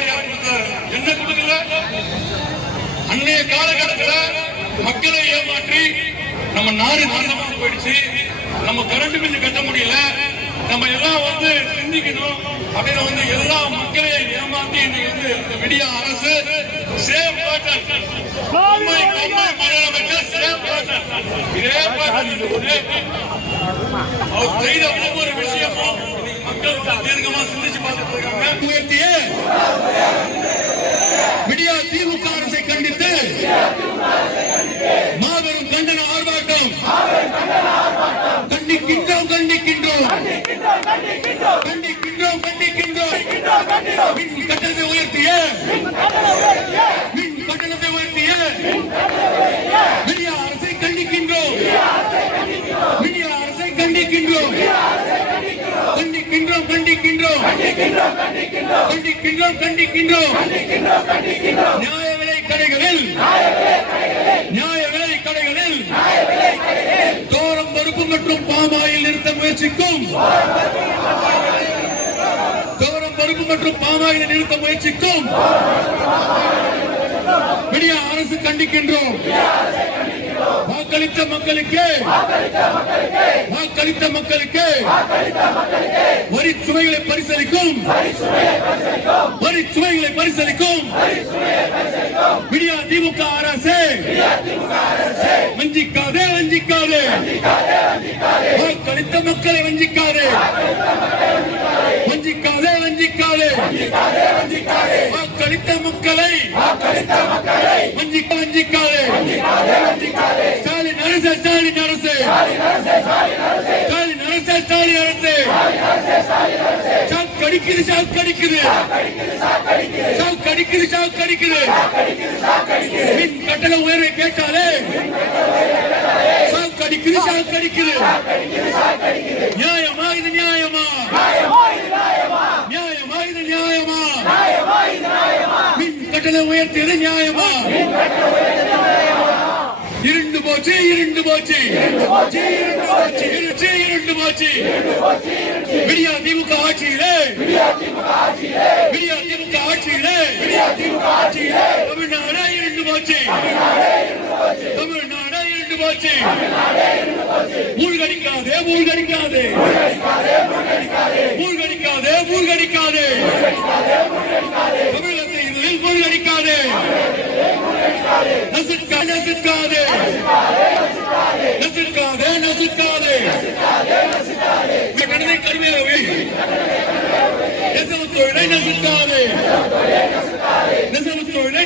யார் யார் கொடுத்தாரு? என்ன கொடுக்கல? அன்னைய காலகட்டத்தில் மக்களை ஏமாற்றி நம்ம நாடு நாசமா போயிடுச்சு. நம்ம கரண்ட் பில் கட்ட முடியல. நம்ம எல்லாம் சிந்திக்கணும் அப்படின்னு எல்லா மக்களையும் ஏமாத்தி இன்னைக்கு இந்த மீடியா அரசு சேவ் பாட்டன் இதே அவர் செய்த ஒவ்வொரு விஷயமும் மக்கள் தீர்க்கமா சிந்திச்சு பார்த்துட்டு இருக்காங்க. உயர்த்திய மீடியா திமுக அரசை கண்டித்து மாபெரும் கண்டன ஆர்ப்பாட்டம் கண்டிக்கின்றோம் கண்டிக்கின்றோம் கண்டிக்கின்றோம் கண்டிக்கின்றோம். மின் கட்டணத்தை உயர்த்திய மின் கட்டணத்தை உயர்த்திய மீடியா அரசை கண்டிக்கின்றோம். மீடியா அரசை கண்டிக்கின்றோம் கண்டிக்கின்றோம் கண்டிக்கின்றோம் கண்டிக்கின்றோம் கண்டிக்கின்றோம். நியாய விலை கடைகளில் நியாய விலை கடைகளில் தோரம் பருப்பு மற்றும் பாமாயில் நிறுத்த முயற்சிக்கும் தோரம் பருப்பு மற்றும் பாமாயில் நிறுத்த முயற்சிக்கும் மீடியா அரசு கண்டிக்கின்றோம். வாக்களித்த மக்களுக்கு வாக்களித்த மக்களுக்கு வரி சுமைகளை பரிசளிக்கும் வரி சுமைகளை பரிசளிக்கும் மீடியா திமுக அரசு வஞ்சிக்காதே வஞ்சிக்காதே வாக்களித்த மக்களை வஞ்சிக்காதே வஞ்சிக்காதே வஞ்சிக்காதே வாக்களித்த மக்களை வஞ்சிக்காதே. ஸ்டாலின் அரசு ஸ்டாலின் அரசு ஸ்டாலின் அரசு ஸ்டாலின் அரசு ஷாக் அடிக்குது ஷாக் அடிக்குது ஷாக் அடிக்குது ஷாக் அடிக்குது. மின் கட்டண உயர்வை கேட்டாலே ஷாக் அடிக்குது ஷாக் அடிக்குது. நியாயமா இது நியாயமா நியாயமா இது நியாயமா? மின் கட்டண உயர்த்தியது நியாயமா? இருண்டு போச்சு இருண்டு போச்சு இருண்டு போச்சு. மீடியா திமுக ஆட்சியிலே மீடியா திமுக ஆட்சியிலே தமிழ்நாடு இருண்டு போச்சு தமிழ்நாடு இருண்டு போச்சு. மூழ்கடிக்காதே மூழ்கடிக்காதே மூழ்கடிக்காதே மூழ்கடிக்காதே தமிழகத்தை இதில் மூழ்கடிக்காதே நசுக்காதே நசுக்காதே நசுக்காதே நசுக்காதே. கட்டணத்தை கடுமையாகவே நெசவு தொழிலை நசுக்காதே நெசவு தொழிலை